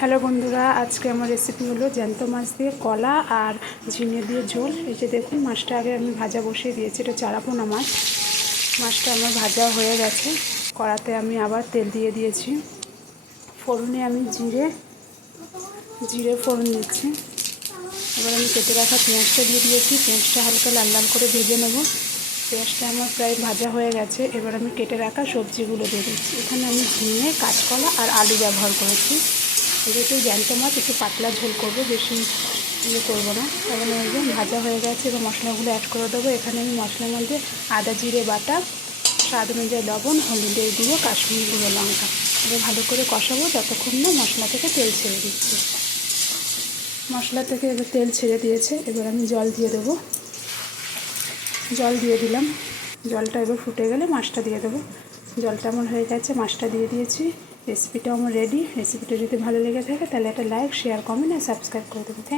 Hello বন্ধুরা, আজকে আমার রেসিপি হলো জ্যান্ত মাছ দিয়ে কলা আর ঝিঙে দিয়ে ঝোল। এই যে দেখুন, মাছটা আগে আমি ভাজা বসিয়ে দিয়েছি। এটা চারাপোনা মাছ। মাছটা আমার ভাজা হয়ে গেছে। কড়াতে আমি আবার তেল দিয়ে দিয়েছি। ফোড়নে আমি জিরে ফোড়ন দিচ্ছি। এবার আমি কেটে রাখা পেঁয়াজটা দিয়ে দিয়েছি। পেঁয়াজটা হালকা লাল লাল করে ভেজে নেব। পেঁয়াজটা আমার প্রায় ভাজা হয়ে গেছে। এবার আমি কেটে রাখা সবজিগুলো দিয়ে দিচ্ছি। এখানে আমি ঝিঙে, কাঁচকলা আর আলু ব্যবহার করেছি। যেহেতু জ্যান্ত মাছ, একটু পাতলা ঝোল করবো, বেশি করবো না। এখানে একদম ভাজা হয়ে গেছে। এবার মশলাগুলো অ্যাড করে দেবো। এখানে আমি মশলার মধ্যে আদা জিরে বাটা, স্বাদ অনুযায়ী লবণ, হলুদের গুঁড়ো, কাশ্মীরি গুঁড়ো লঙ্কা। এবার ভালো করে কষাবো যতক্ষণ না মশলা থেকে তেল ছেড়ে দিচ্ছে। মশলা থেকে এবার তেল ছেড়ে দিয়েছে। এবার আমি জল দিয়ে দেবো। জল দিয়ে দিলাম। জলটা এবার ফুটে গেলে মাছটা দিয়ে দেবো। জলটা আমার হয়ে গেছে, মাছটা দিয়ে দিয়েছি। রেসিপিটা আমার রেডি। রেসিপিটা যদি ভালো লেগে থাকে তাহলে একটা লাইক, শেয়ার, কমেন্ট আর সাবস্ক্রাইব করে দেবো। থ্যাংক